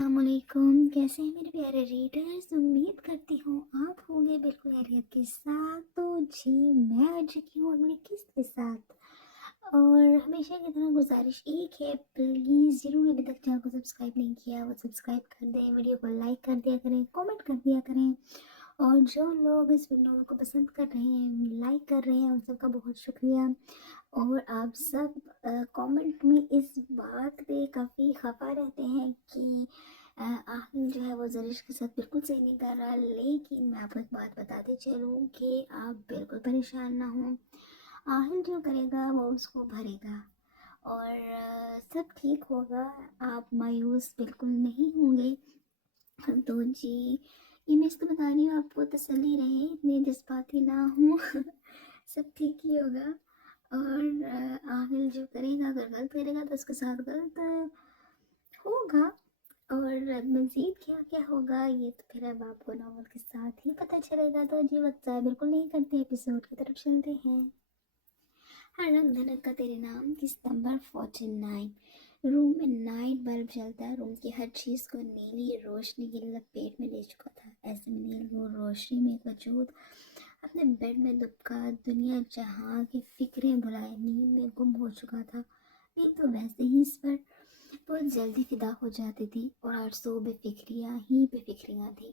السلام علیکم، کیسے ہیں میرے پیارے ریڈرز؟ امید کرتی ہوں آپ ہوں گے بالکل خیریت کے ساتھ۔ تو جی میں آ چکی ہوں اگلی قسط کے ساتھ، اور ہمیشہ کی طرح گزارش ایک ہے، پلیز ضرور ابھی تک چینل کو سبسکرائب نہیں کیا وہ سبسکرائب کر دیں، ویڈیو کو لائک کر دیا کریں، کامنٹ کر دیا کریں، اور جو لوگ اس ویڈیو کو پسند کر رہے ہیں، لائک کر رہے ہیں، ان سب کا بہت شکریہ۔ اور آپ سب کامنٹ میں اس بات پہ کافی خفا رہتے ہیں کہ آہن جو ہے وہ زرش کے ساتھ بالکل صحیح نہیں کر رہا، لیکن میں آپ کو ایک بات بتاتے چلوں کہ آپ بالکل پریشان نہ ہوں۔ آہن جو کرے گا وہ اس کو بھرے گا، اور سب ٹھیک ہوگا، آپ مایوس بالکل نہیں ہوں گے۔ تو جی یہ میں اس کو بتا رہی ہوں آپ کو، تسلی رہے، اتنے جذباتی نہ ہوں سب ٹھیک ہی ہوگا۔ اور عامل جو کرے گا، اگر غلط کرے گا تو اس کے ساتھ غلط ہوگا، اور مزید کیا کیا ہوگا یہ تو پھر اب آپ کو ناول کے ساتھ ہی پتہ چلے گا۔ تو جی وقت ضائع بالکل نہیں کرتے، ایپیسوڈ کی طرف چلتے ہیں۔ ہر رنگ دھنک کا تیرے نام کی نمبر 49۔ روم میں نائٹ بلب جلتا، روم کی ہر چیز کو نیلی روشنی کی لپیٹ میں لے چکا تھا۔ ایسے میں نیل وہ روشنی میں وجود اپنے بیڈ میں دبکا دنیا جہاں کی فکریں بھلائے نیند میں گم ہو چکا تھا۔ نیند تو ویسے ہی اس پر بہت جلدی فدا ہو جاتی تھی، اور 800 بے فکریاں ہی بے فکریاں تھی۔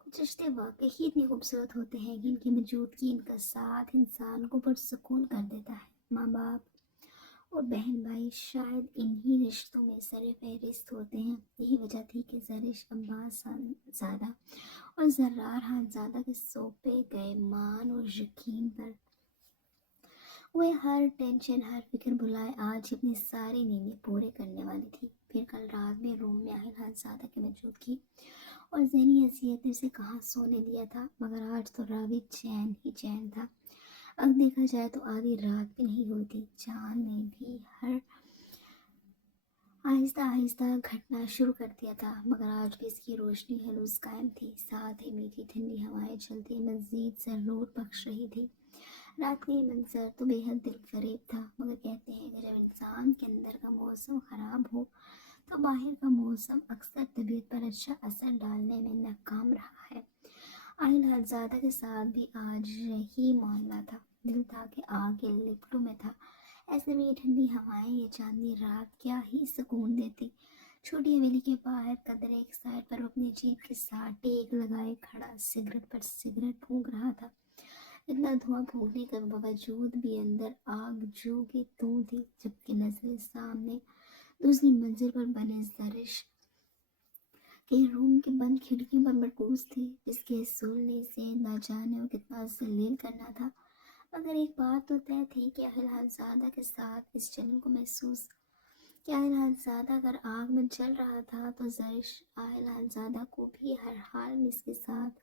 کچھ رشتے واقعی اتنے خوبصورت ہوتے ہیں کہ ان کی موجودگی، ان کا ساتھ انسان کو پرسکون کر دیتا ہے۔ ماں باپ اور بہن بھائی شاید انہی رشتوں میں سر فہرست ہوتے ہیں۔ یہی وجہ تھی کہ زرش عباس زادہ اور زرار خان زادہ کے سونپے گئے مان اور یقین پر وہ ہر ٹینشن، ہر فکر بھلائے آج اپنی ساری نیندیں پورے کرنے والی تھی۔ پھر کل رات میں روم میں آہل خان زادہ کی موجودگی اور ذہنی اذیت نے اسے کہاں سونے دیا تھا، مگر آج تو راوی چین ہی چین تھا۔ اب دیکھا جائے تو آدھی رات بھی نہیں ہوئی تھی، چاند نے بھی ہر آہستہ آہستہ گھٹنا شروع کر دیا تھا، مگر آج بھی اس کی روشنی ہنوز قائم تھی، ساتھ ہی میٹھی ٹھنڈی ہوائیں چلتی مزید سرور بخش رہی تھی۔ رات کا یہ منظر تو بے حد دل فریب تھا، مگر کہتے ہیں کہ جب انسان کے اندر کا موسم خراب ہو تو باہر کا موسم اکثر طبیعت پر اچھا اثر ڈالنے میں ناکام رہا ہے۔ آہل خانزادہ کے ساتھ بھی آج یہی معاملہ تھا، دل تھا کہ آگ کے لپٹوں میں تھا۔ ایسے میں یہ ٹھنڈی ہوائیں، یہ چاندنی رات کیا ہی سکون دیتی۔ چھوٹی حویلی کے باہر قدر ایک سائڈ پر اپنی جیپ کے ساتھ ٹیک لگائے کھڑا سگریٹ پر سگریٹ پھونک رہا تھا۔ اتنا دھواں پھونکنے کے باوجود بھی اندر آگ جو کی توں تھی، جبکہ نظر سامنے دوسری منزل پر بنے زرش کے روم کے بند کھڑکیوں پر مرکوز تھی، جس کے سولنے سے نہ جانے وہ کتنا ذلیل کرنا تھا۔ مگر ایک بات تو طے تھی کہ آہل خانزادہ کے ساتھ اس جلن کو محسوس کہ آہل خانزادہ اگر آگ میں جل رہا تھا تو زرش آہل خانزادہ کو بھی ہر حال میں اس کے ساتھ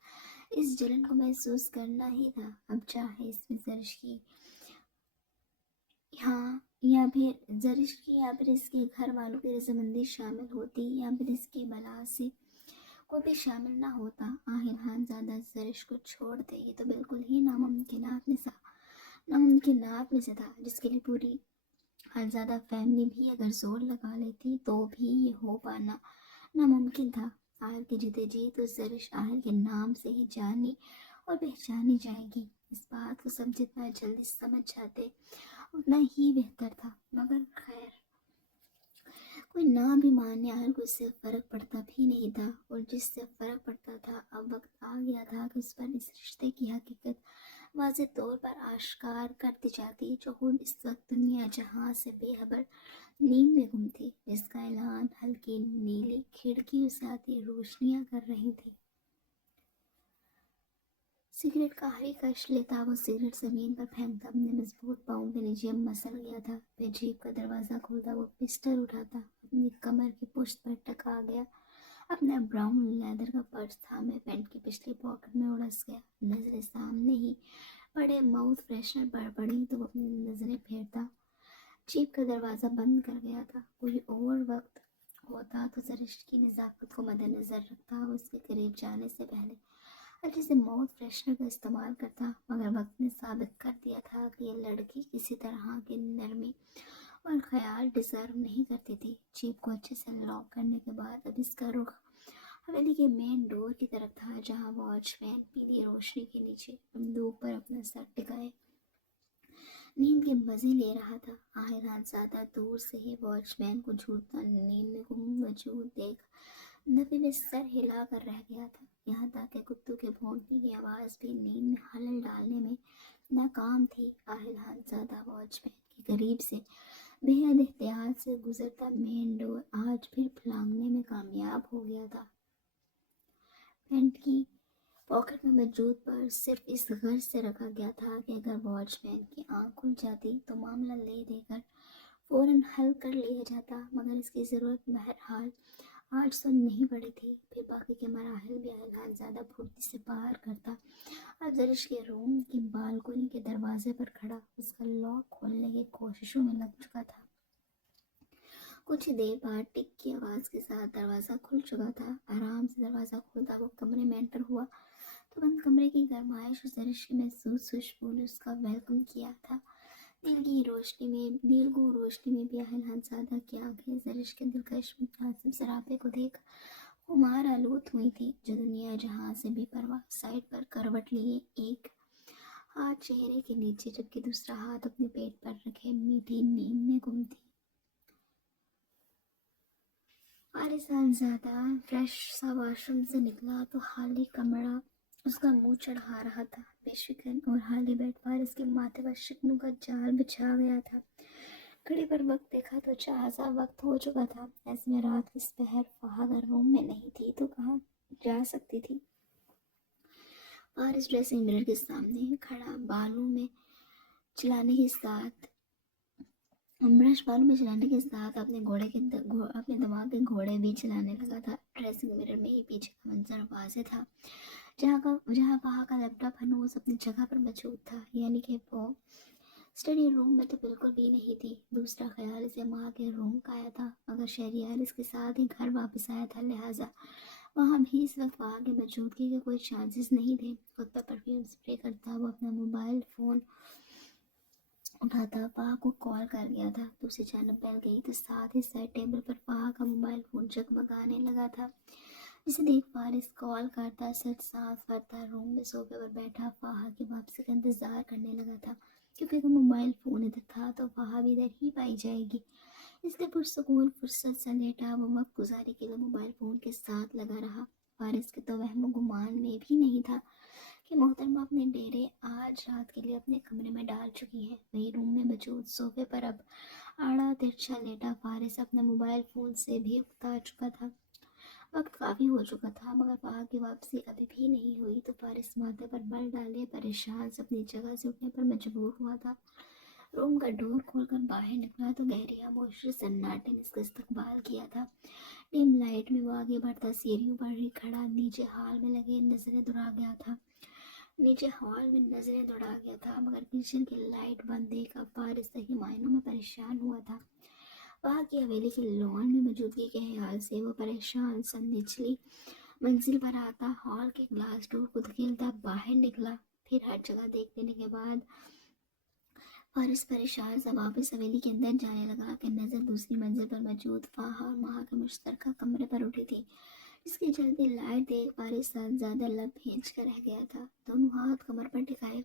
اس جلن کو محسوس کرنا ہی تھا۔ اب چاہے اس میں زرش کی یا پھر اس کے گھر والوں کی رضامندی شامل ہوتی، یا پھر اس کی بلا سے کوئی بھی شامل نہ ہوتا، آہل خانزادہ زرش کو چھوڑ دے، یہ تو بالکل ہی ناممکنات میں سے تھا، جس کے لیے پوری خانزادہ فیملی بھی اگر زور لگا لیتی تو بھی یہ ہو پانا ناممکن تھا۔ آہل کے جیتے جی تو زرش آہل کے نام سے ہی جانی اور پہچانی جائے گی۔ اس بات کو سب جتنا جلدی سمجھ جاتے اتنا ہی بہتر تھا، مگر خیر کوئی نہ بھی ماننے، آہل کو اس سے فرق پڑتا بھی نہیں تھا، اور جس سے فرق پڑتا تھا اب وقت آ گیا تھا کہ اس پر اس رشتے کی حقیقت واضح طور پر آشکار کرتی جاتی، جو خود اس وقت دنیا جہاں سے بے خبر نیند میں گم تھی، جس کا اعلان ہلکی نیلی کھڑکیوں سے آتی روشنیاں کر رہی تھی۔ سگریٹ کا آخری کش لیتا وہ سگریٹ زمین پر پھینکتا، اپنے مضبوط پاؤں کے نیچے مسل گیا تھا، پھر جیپ کا دروازہ کھولتا وہ پسٹل اٹھاتا، اپنی کمر کی پشت پر ٹکا گیا، اپنا براؤن لیدر کا پرس تھامے پینٹ کی پچھلی پاکٹ میں اڑس گیا۔ نظریں سامنے ہی پڑے ماؤتھ فریشنر پر پڑی تو وہ اپنی نظریں پھیرتا، جیپ کا دروازہ بند کر گیا تھا۔ کوئی اور وقت ہوتا تو زرش کی نزاکت کو مد نظر رکھتا وہ اس کے قریب جانے سے پہلے اچھے سے ماؤتھ فریشنر کا استعمال کرتا، مگر وقت نے ثابت کر دیا تھا کہ یہ لڑکی کسی طرح کی نرمی اور خیال ڈیزرو نہیں کرتی تھی۔ جیپ کو اچھے سے لاک کرنے کے بعد اب اس کا رخ حویلی کے مین ڈور کی طرف تھا، جہاں واچ مین پیلی روشنی کے نیچے بندوق پر اپنا سر ٹکائے نیند کے مزے لے رہا تھا۔ آہل زیادہ دور سے ہی واچ مین کو جھولتا نیند میں گم وجود دیکھ دفعے میں سر ہلا کر رہ گیا تھا، یہاں تک کہ کتوں کے بھونکنے کی آواز بھی نیند میں خلل ڈالنے میں ناکام تھی۔ آہل زیادہ واچ مین کے قریب سے بے حد احتیاط سے گزرتا مین ڈور آج پھر پھلانگنے میں کامیاب ہو گیا تھا۔ پینٹ کی پاکٹ میں موجود پرس صرف اس غرض سے رکھا گیا تھا کہ اگر واچ مین کی آنکھ کھل جاتی تو معاملہ لے دے کر فوراً حل کر لیا جاتا، مگر اس کی ضرورت بہرحال آج تو نہیں پڑی تھی۔ پھر باقی کے مراحل بھی اعلان زیادہ پھرتی سے پار کرتا۔ اب زرش کے روم کی بالکنی کے دروازے پر کھڑا اس کا لاک کھولنے کی کوششوں میں لگ چکا تھا۔ کچھ دیر بعد ٹک کی آواز کے ساتھ دروازہ کھل چکا تھا۔ آرام سے دروازہ کھولتا وہ کمرے میں انٹر ہوا تو بند کمرے کی گرمائش اور زرش کی محسوس خوشبو نے اس کا ویلکم کیا تھا۔ دل کو روشنی میں بھی اہل زیادہ کی آنکھیں زرش کے دلکش متناسب سراپے کو دیکھ خمار آلود ہوئی تھی، جو دنیا جہاں سے بے پرواہ سائڈ پر کروٹ لیے ایک ہاتھ چہرے کے نیچے جبکہ دوسرا ہاتھ اپنے پیٹ پر رکھے میٹھی نیند میں گم تھی۔ فارس زیادہ فریش سا واش روم سے نکلا تو خالی کمرہ اس کا منہ چڑھا رہا تھا۔ بے شکن اور خالی بیڈ فارس کے ماتھے پر شکنوں کا جال بچھا گیا تھا۔ گھڑی پر وقت دیکھا تو 4 سا وقت ہو چکا تھا۔ ایسے میں رات کی پہر فہا اگر روم میں نہیں تھی تو کہاں جا سکتی تھی؟ فارس ڈریسنگ مرر کے سامنے کھڑا بالوں میں چلانے کے ساتھ اپنے دماغ کے گھوڑے بھی چلانے لگا تھا۔ ڈریسنگ مرر میں ہی پیچھے کا منظر واضح تھا، جہاں فہا کا لیپ ٹاپ ہنوز اپنی جگہ پر موجود تھا، یعنی کہ وہ اسٹڈی روم میں تو بالکل بھی نہیں تھی۔ دوسرا خیال اسے ماں کے روم کا آیا تھا، مگر شہریار اس کے ساتھ ہی گھر واپس آیا تھا، لہٰذا وہاں بھی اس وقت فہا کی موجودگی کے کوئی چانسز نہیں تھے۔ خود پر پرفیوم اسپرے کرتا وہ اپنا موبائل فون اٹھاتا فہا کو کال کر گیا تھا۔ دوسری جانب بیل گئی تو ساتھ ہی سائڈ ٹیبل پر فہا کا موبائل فون جگمگانے لگا تھا، جسے دیکھ فارس کال کرتا سچ سانس بھرتا روم میں صوفے پر بیٹھا فہا کی واپسی کا انتظار کرنے لگا تھا، کیونکہ اگر موبائل فون ادھر تھا تو فہا بھی ادھر ہی پائی جائے گی۔ اس لیے پرسکون فرصت سے لیٹا وہ وقت گزاری کے لیے موبائل فون کے ساتھ لگا رہا۔ فارس کے تو وہم و گمان میں بھی نہیں تھا کہ محترمہ اپنے ڈیرے آج رات کے لیے اپنے کمرے میں ڈال چکی ہیں۔ وہی روم میں موجود صوفے پر اب آڑا ترچھا لیٹا فارس اپنا موبائل فون سے بھی اکتا چکا تھا۔ وقت کافی ہو چکا تھا، مگر فہا کی واپسی ابھی بھی نہیں ہوئی تو فارس ماتھے پر بل ڈالے پریشان سے اپنی جگہ سے اٹھنے پر مجبور ہوا تھا۔ روم کا ڈور کھول کر باہر نکلا تو گہری خاموشی سناٹے نے اس کا استقبال کیا تھا۔ ڈم لائٹ میں وہ آگے بڑھتا سیڑھیوں پر ہی کھڑا نیچے ہال میں نظریں دوڑا گیا تھا، مگر کچن کی لائٹ بند دیکھ اب فارس صحیح معنوں میں پریشان ہوا تھا۔ وہاں کی حویلی کے لان میں موجودگی کے خیال سے وہ پریشان سا نچلی منزل پر آتا ہال کے گلاس ڈور کو دھکیلتا باہر نکلا۔ پھر ہر جگہ دیکھ لینے کے بعد فارس پریشان سا واپس حویلی کے اندر جانے لگا کہ نظر دوسری منزل پر موجود فہا اور مہا کے مشترکہ کمرے پر اٹھی تھی، جس کی جلتی لائٹ دیکھ فارس زیادہ لب بھینچ کر رہ گیا تھا۔ دونوں ہاتھ کمر پر ٹکائے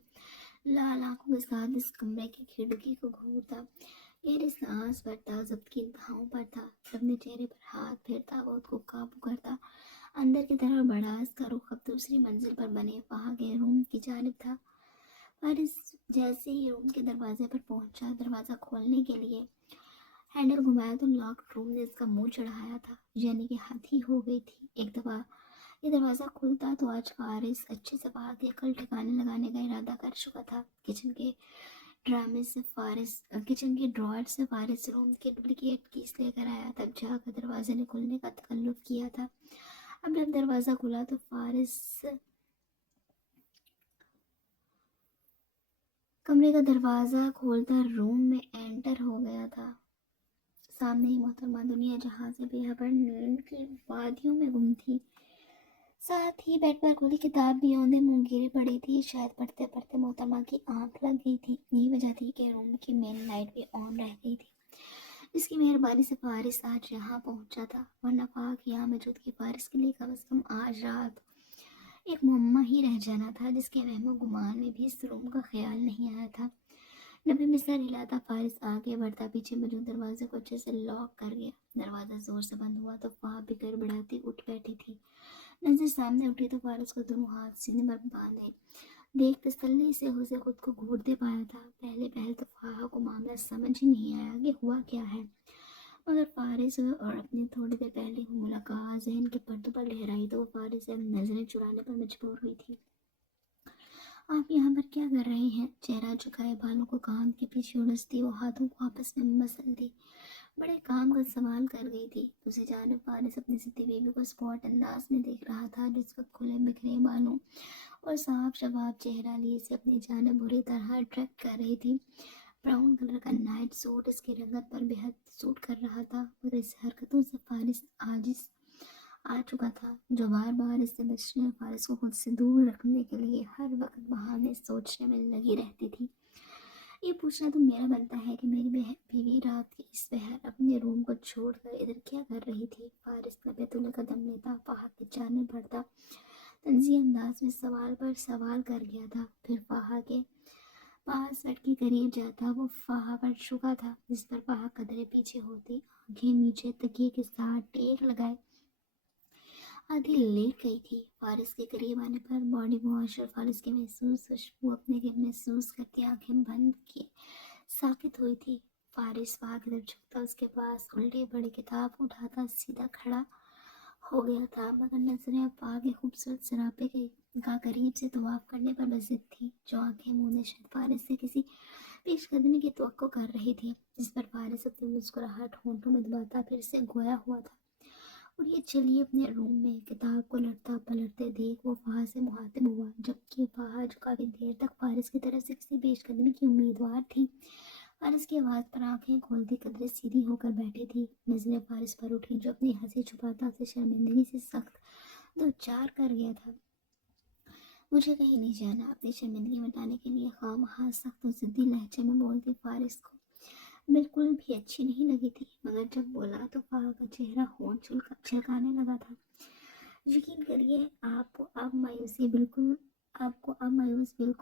لال آنکھوں کے ساتھ اس کمرے کی کھڑکی کو گھورتا گہری سانس بھرتا ضبط کی انتہاؤں پر تھا۔ اپنے چہرے پر ہاتھ پھیرتا وہ کو قابو کرتا اندر کی طرف بڑھا۔ اس کا رخ اب دوسری منزل پر بنے فہا کے روم کی جانب تھا۔ فارس جیسے ہی روم کے دروازے پر پہنچا، دروازہ کھولنے کے لیے ہینڈل گھمایا تو لاکڈ روم نے اس کا منہ چڑھایا تھا، یعنی کہ حد ہی ہو گئی تھی۔ ایک دفعہ یہ دروازہ کھلتا تو آج فارس اچھے سے فہا کی عقل ٹھکانے لگانے کا ارادہ کر چکا تھا۔ کچن کے ڈرار سے فارس روم کی ڈپلیکیٹ کیز لے کر آیا، تب جا کر دروازے نے کھلنے کا تکلف کیا تھا۔ اب جب دروازہ کھلا تو فارس کمرے کا دروازہ کھولتا روم میں انٹر ہو گیا تھا۔ سامنے ہی محترمہ دنیا جہاں سے بے خبر نیند کی وادیوں میں گم تھی، ساتھ ہی بیڈ پر کھلی کتاب بھی اوندھے منہ گری پڑی تھی۔ شاید پڑھتے پڑھتے محترمہ کی آنکھ لگ گئی تھی، یہی وجہ تھی کہ روم کی مین لائٹ بھی آن رہ گئی تھی۔ جس کی مہربانی سے فارس آج یہاں پہنچا تھا، ورنہ پاک یہاں موجود کی فارس کے لیے کم از کم آج رات ایک معمہ ہی رہ جانا تھا، جس کے وہم و گمان میں بھی اس روم کا خیال نہیں آیا تھا۔ نبی میں سر ہلاتا فارس آگے بڑھتا، پیچھے موجود دروازے کو اچھے سے لاک کر گیا۔ دروازہ زور سے بند ہوا تو وہاں بھی گڑبڑاتی اٹھ بیٹھی تھی۔ نظر سامنے اٹھی تو فارس کو دونوں ہاتھ سینے پر باندھے دیکھ تسلی سے اسے خود کو گھورتے پایا تھا۔ پہلے تو فاہا کو معاملہ سمجھ ہی نہیں آیا کہ ہوا کیا ہے، مگر فارس اور اپنی تھوڑی دیر پہلے کی ملاقات ذہن کے پردوں پر لہرائی تو وہ فارس سے نظریں چرانے پر مجبور ہوئی تھی۔ آپ یہاں پر کیا کر رہے ہیں؟ چہرہ جھکائے، بالوں کو کان کے پیچھے اڑستی وہ ہاتھوں کو آپس میں مسلتی بڑے کام کا سوال کر گئی تھی۔ دوسری جانب فارس اپنی ستی بیوی کو اسپاٹ انداز میں دیکھ رہا تھا، جس وقت کھلے بکھرے بالوں اور صاف شفاف چہرہ لیے اسے اپنی جانب بری طرح اٹریکٹ کر رہی تھی۔ براؤن کلر کا نائٹ سوٹ اس کی رنگت پر بے حد سوٹ کر رہا تھا، اور اس حرکتوں سے فارس عاجز آ چکا تھا، جو بار بار اس سے بچنے اور فارس کو خود سے دور رکھنے کے لیے ہر وقت بہانے سوچنے میں لگی رہتی تھی۔ یہ پوچھنا تو میرا بنتا ہے کہ میری بیوی رات کے اس پہر اپنے روم کو چھوڑ کر ادھر کیا کر رہی تھی؟ فارس نبے طول قدم لیتا فاہا کی جانب بڑھتا، طنزی انداز میں سوال پر سوال کر گیا تھا، پھر فاہا کے پاس بیٹھ کے قریب جاتا۔ وہ فاہا پر چھکا تھا، جس پر فاہا قدرے پیچھے ہوتی، آنکھیں نیچے تکیے کے ساتھ ٹیک لگائے آدھی لیٹ گئی تھی۔ فارس کے قریب آنے پر باڈی واش اور فارس کی محسوس خوشبو اپنے قریب محسوس کرتی آنکھیں بند کیے ساکت ہوئی تھی۔ فارس فاہا کی طرف جھکتا، اس کے پاس الٹی پڑی کتاب اٹھاتا سیدھا کھڑا ہو گیا تھا، مگر نظریں اب فاہا کے خوبصورت سراپے کا قریب سے طواف کرنے پر بسط تھی، جو آنکھیں موندے شاید فارس سے کسی پیش قدمی کی توقع کر رہی تھی، جس پر فارس اپنی مسکراہٹ ہونٹوں میں دباتا پھر سے گویا ہوا تھا، اور یہ چلیے اپنے روم میں۔ کتاب کو لڑتا پلٹتے دیکھ وہ فاہا سے مخاطب ہوا، جبکہ فاہا جو کافی دیر تک فارس کی طرف سے کسی پیش قدمی کی امیدوار تھی، فارس کی آواز پر آنکھیں کھولتی قدرے سیدھی ہو کر بیٹھی تھی۔ نظریں فارس پر اٹھی، جو اپنی ہنسی چھپاتا اسے شرمندگی سے سخت دو چار کر گیا تھا۔ مجھے کہیں نہیں جانا، اپنی شرمندگی مٹانے کے لیے خواہ مخواہ سخت و ضدی لہجے میں بولتی فارس کو بالکل بھی اچھی نہیں لگی تھی، مگر جب بولا تو فاہا کا چہرہ ہونٹ چھلکانے لگا تھا۔ یقین کریے آپ کو اب مایوس بالکل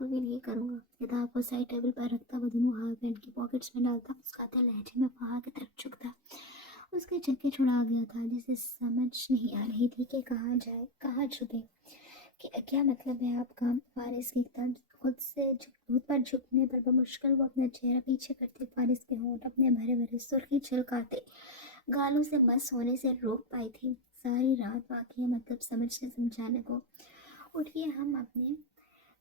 بھی نہیں کروں گا۔ کتاب کو سائڈ ٹیبل پر رکھتا وہ دونوں ہاتھ پینٹ کی پاکٹس میں ڈالتا، مسکراتے لہجے میں فاہا کی طرف جھکتا۔ اس کے چکے چھڑا گیا تھا، جسے سمجھ نہیں آ رہی تھی کہ کہاں جائے کہاں چھپے، کیا مطلب ہے آپ کا؟ فارس کی خود پر جھکنے پر بمشکل وہ اپنا چہرہ پیچھے کرتے، فارس کے ہونٹ اپنے بھرے بھرے سرخی چھلکاتے گالوں سے مس ہونے سے روک پائی تھی۔ ساری رات واقعہ مطلب سمجھانے کو اٹھیے، ہم اپنے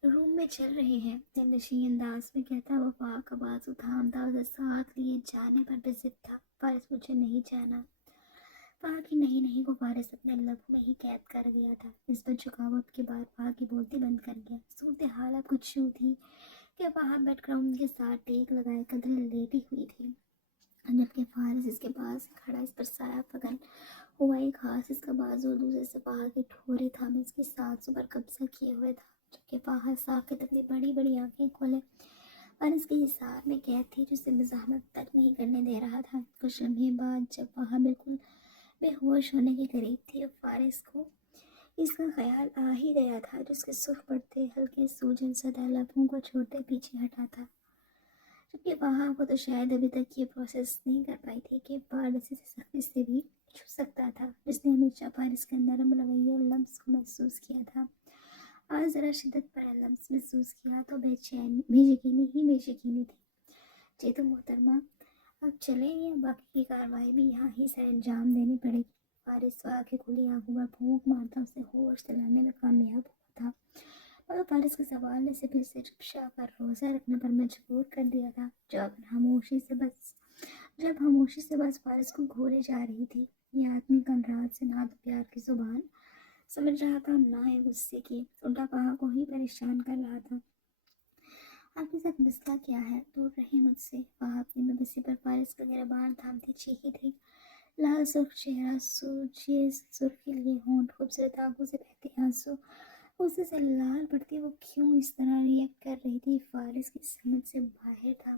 روم میں چل رہے ہیں، نشی انداز میں کہتا وہ فاہا کا بازو تھامتا اسے ساتھ لیے جانے پر بے ضد تھا۔ فارس مجھے نہیں جانا۔ فاہا کی نہیں کو فارس اپنے لب میں ہی قید کر گیا تھا، اس پر جھکاوٹ کے بعد فاہا کی بولتی بند کر گیا۔ صورتحال اب کچھ یوں تھی کہ فاہا بیک گراؤنڈ کے ساتھ ٹیک لگائے قدرے لیٹی ہوئی تھی، جبکہ فارس اس کے پاس کھڑا اس پر سایہ فگن ہوا ایک ہاتھ اس کا بازو اور دوسرے سے فاہا کی ٹھوری تھامے اس کی سانسوں پر قبضہ کیے ہوئے تھا، جبکہ فاہا ساکت اپنی بڑی بڑی آنکھیں کھولے فارس کے حصار میں قید تھی، جسے مزاحمت تک نہیں کرنے دے رہا تھا۔ کچھ لمحے بعد جب فاہا بالکل بے ہوش ہونے کے قریب تھی، اب فارس کو اس کا خیال آ ہی گیا تھا، جو اس کے سرخ پڑتے ہلکے سوجن زدہ لبوں کو چھوڑتے پیچھے ہٹا تھا، جبکہ فاہا کو تو شاید ابھی تک یہ پروسیس نہیں کر پائی تھی کہ فارس اسے سختی سے بھی چھو سکتا تھا، جس نے ہمیشہ فارس کے نرم رویے اور لمس کو محسوس کیا تھا۔ آج ذرا شدت پر لمس محسوس کیا تو بے یقینی تھی۔ جی تو محترمہ اب چلیں یا باقی کی کارروائی بھی یہاں ہی سر انجام دینی پڑے گی؟ فارس فاہا کی کھلی آنکھوں پر پھونک مارتا اسے ہوش دلانے میں کامیاب ہوا تھا، مگر فارس کے سوال نے اسے پھر سے چپ چاپ کر روزہ رکھنے پر مجبور کر دیا تھا۔ جب خاموشی سے بس فارس کو گھورے جا رہی تھی، یہ آدمی کل رات سے نہ تو پیار کی زبان سمجھ رہا تھا نہ ہی غصے کی، الٹا فاہا کو ہی پریشان کر رہا تھا۔ آپ کے ساتھ مسئلہ کیا ہے؟ دور رہے مجھ سے۔ فاہا اپنی بے بسی پر فارس کا گریباں تھامتی چیخی تھی، لال سرخ چہرہ، سوجے سرخی لیے ہونٹ، خوبصورت آنکھوں سے بہتے آنسو، غصے سے لال پڑتی وہ کیوں اس طرح ریئیکٹ کر رہی تھی، فارس کی سمجھ سے باہر تھا۔